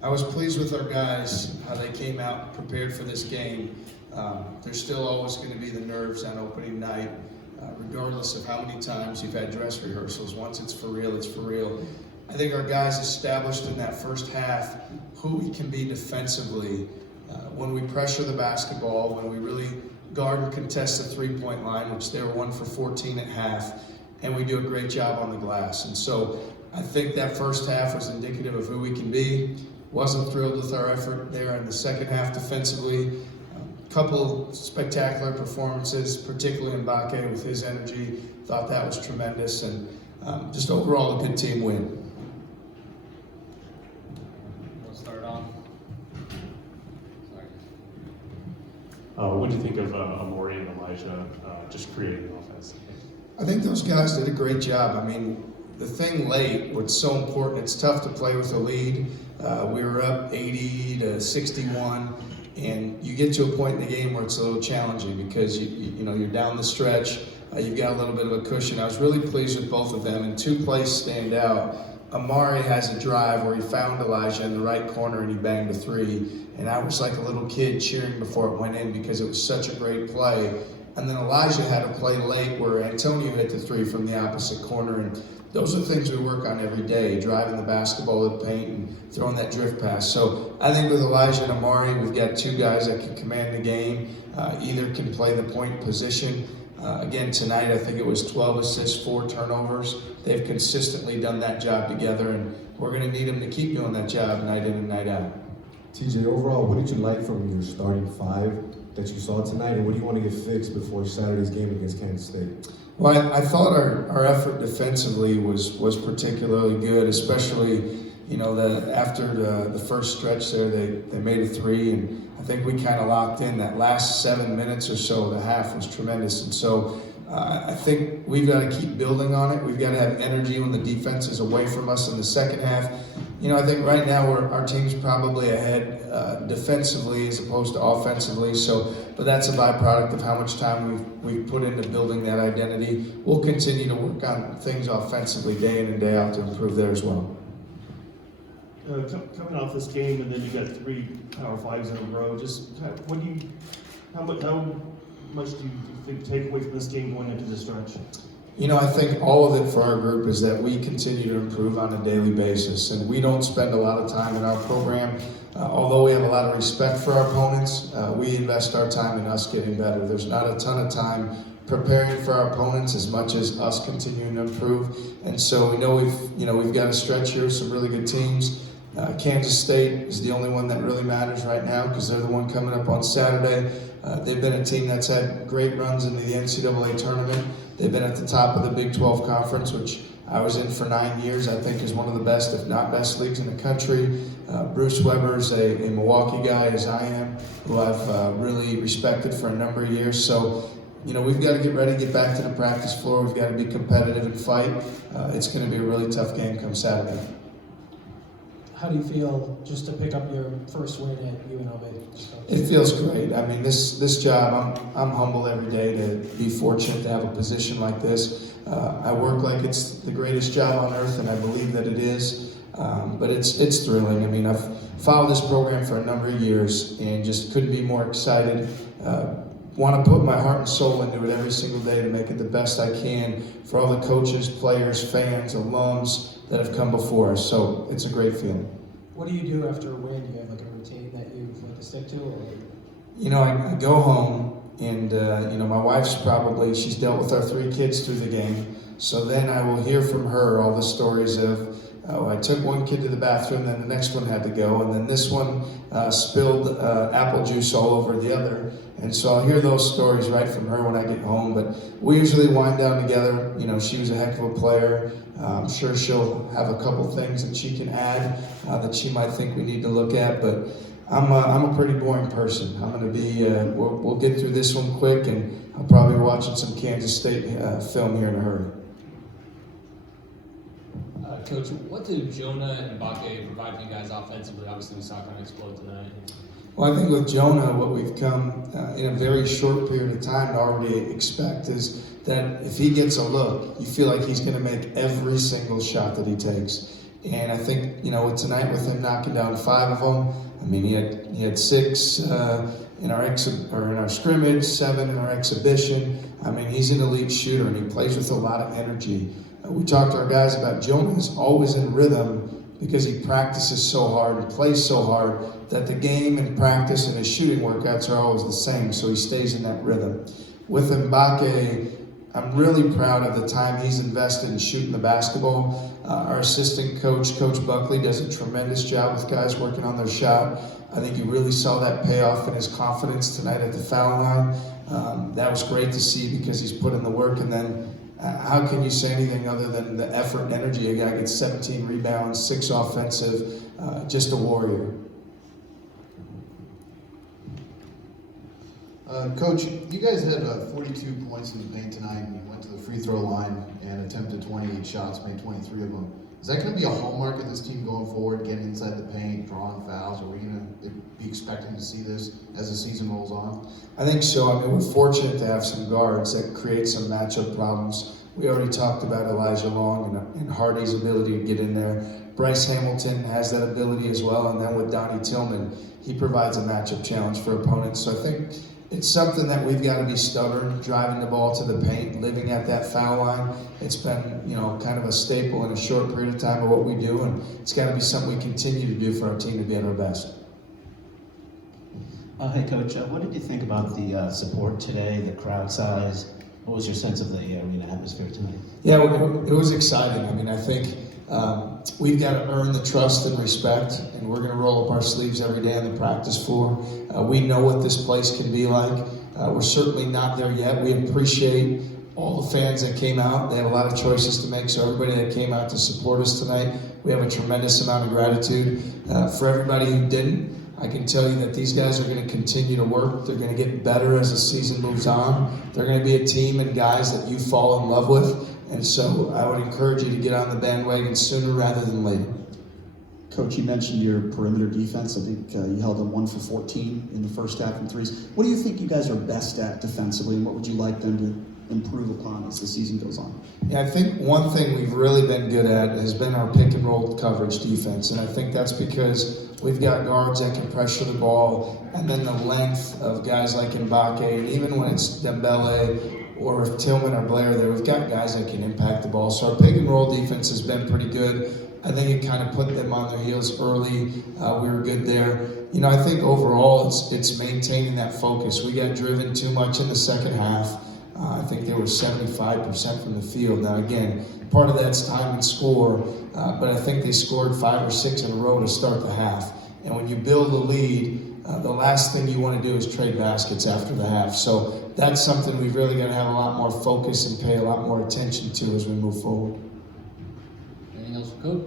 I was pleased with our guys, how they came out prepared for this game. There's still always going to be the nerves on opening night, regardless of how many times you've had dress rehearsals. Once it's for real, it's for real. I think our guys established in that first half who we can be defensively when we pressure the basketball, when we really guard and contest the three-point line, which they were 1 for 14 at half, and we do a great job on the glass. And so I think that first half was indicative of who we can be. Wasn't thrilled with our effort there in the second half defensively. Couple spectacular performances, particularly in Mbake with his energy. Thought that was tremendous, and just overall a good team win. We'll start off. What do you think of Amori and Elijah just creating offense? I think those guys did a great job. I mean, the thing late, what's so important, it's tough to play with a lead. We were up 80 to 61, and you get to a point in the game where it's a little challenging because you know you're down the stretch. You've got a little bit of a cushion. I was really pleased with both of them, and two plays stand out. Amari has a drive where he found Elijah in the right corner and he banged a three, and I was like a little kid cheering before it went in because it was such a great play. And then Elijah had a play late where Antonio hit the three from the opposite corner, and those are things we work on every day, driving the basketball to the paint and throwing that drift pass. So I think with Elijah and Amari, we've got two guys that can command the game, either can play the point position. Again, tonight I think it was 12 assists, 4 turnovers. They've consistently done that job together, and we're going to need them to keep doing that job night in and night out. TJ, overall, what did you like from your starting five that you saw tonight, and what do you want to get fixed before Saturday's game against Kansas State? Well, I thought our effort defensively was particularly good, especially after the first stretch there, they made a three, and I think we kind of locked in. That last 7 minutes or so of the half was tremendous, and so I think we've got to keep building on it. We've got to have energy when the defense is away from us in the second half. I think right now our team's probably ahead defensively as opposed to offensively. But that's a byproduct of how much time we've put into building that identity. We'll continue to work on things offensively day in and day out to improve there as well. Coming off this game, and then you got 3 Power Fives in a row. Just how much do you think take away from this game going into the stretch? I think all of it for our group is that we continue to improve on a daily basis, and we don't spend a lot of time in our program. Although we have a lot of respect for our opponents, we invest our time in us getting better. There's not a ton of time preparing for our opponents as much as us continuing to improve. And so we know we've got a stretch here, some really good teams. Kansas State is the only one that really matters right now because they're the one coming up on Saturday. They've been a team that's had great runs into the NCAA tournament. They've been at the top of the Big 12 Conference, which I was in for 9 years. I think is one of the best, if not best, leagues in the country. Bruce Weber's a Milwaukee guy, as I am, who I've really respected for a number of years. So, we've got to get ready, get back to the practice floor. We've got to be competitive and fight. It's going to be a really tough game come Saturday. How do you feel just to pick up your first win at UNLV? It feels great. I mean, this job, I'm humbled every day to be fortunate to have a position like this. I work like it's the greatest job on earth, and I believe that it is. But it's thrilling. I mean, I've followed this program for a number of years and just couldn't be more excited. Want to put my heart and soul into it every single day to make it the best I can for all the coaches, players, fans, alums that have come before us. So it's a great feeling. What do you do after a win? Do you have like a routine that you like to stick to? Or? I go home and, my wife's she's dealt with our 3 kids through the game. So then I will hear from her all the stories of, I took one kid to the bathroom, then the next one had to go, and then this one spilled apple juice all over the other. And so I'll hear those stories right from her when I get home. But we usually wind down together. She was a heck of a player. I'm sure she'll have a couple things that she can add that she might think we need to look at. But I'm a pretty boring person. I'm going to be, we'll get through this one quick, and I'll probably be watching some Kansas State film here in a hurry. Coach, what did Jonah and Mbake provide for you guys offensively? Obviously, we saw kind of explode tonight. Well, I think with Jonah, what we've come in a very short period of time to already expect is that if he gets a look, you feel like he's going to make every single shot that he takes. And I think, tonight with him knocking down 5 of them, I mean, he had 6 in our scrimmage, 7 in our exhibition. I mean, he's an elite shooter and he plays with a lot of energy. We talked to our guys about Jonah is always in rhythm because he practices so hard and plays so hard that the game and practice and his shooting workouts are always the same, so he stays in that rhythm. With Mbake, I'm really proud of the time he's invested in shooting the basketball. Our assistant coach, Coach Buckley, does a tremendous job with guys working on their shot. I think you really saw that pay off in his confidence tonight at the foul line. That was great to see because he's put in the work. And then how can you say anything other than the effort and energy? A guy gets 17 rebounds, 6 offensive, just a warrior. Coach, you guys had 42 points in the paint tonight, and you went to the free throw line and attempted 28 shots, made 23 of them. Is that going to be a hallmark of this team going forward, getting inside the paint, drawing fouls? Are we going to be expecting to see this as the season rolls on? I think so. I mean, we're fortunate to have some guards that create some matchup problems. We already talked about Elijah Long and Hardy's ability to get in there. Bryce Hamilton has that ability as well, and then with Donnie Tillman, he provides a matchup challenge for opponents. So I think it's something that we've got to be stubborn, driving the ball to the paint, living at that foul line. It's been, kind of a staple in a short period of time of what we do, and it's got to be something we continue to do for our team to be at our best. Hey, Coach, what did you think about the support today, the crowd size? What was your sense of the arena atmosphere tonight? Yeah, it was exciting. I mean, I think we've got to earn the trust and respect, and we're going to roll up our sleeves every day on the practice floor. We know what this place can be like. We're certainly not there yet. We appreciate all the fans that came out. They have a lot of choices to make, so everybody that came out to support us tonight, we have a tremendous amount of gratitude. For everybody who didn't, I can tell you that these guys are going to continue to work. They're going to get better as the season moves on. They're going to be a team and guys that you fall in love with. And so I would encourage you to get on the bandwagon sooner rather than later. Coach, you mentioned your perimeter defense. I think you held them 1 for 14 in the first half in threes. What do you think you guys are best at defensively, and what would you like them to improve upon as the season goes on? Yeah, I think one thing we've really been good at has been our pick and roll coverage defense. And I think that's because we've got guards that can pressure the ball, and then the length of guys like Mbake, and even when it's Dembele or if Tillman or Blair there, we've got guys that can impact the ball. So our pick and roll defense has been pretty good. I think it kind of put them on their heels early. We were good there. I think overall it's maintaining that focus. We got driven too much in the second half. I think they were 75% from the field. Now again, part of that's time and score, but I think they scored 5 or 6 in a row to start the half. And when you build a lead, the last thing you want to do is trade baskets after the half. So that's something we've really got to have a lot more focus and pay a lot more attention to as we move forward. Anything else for Coach?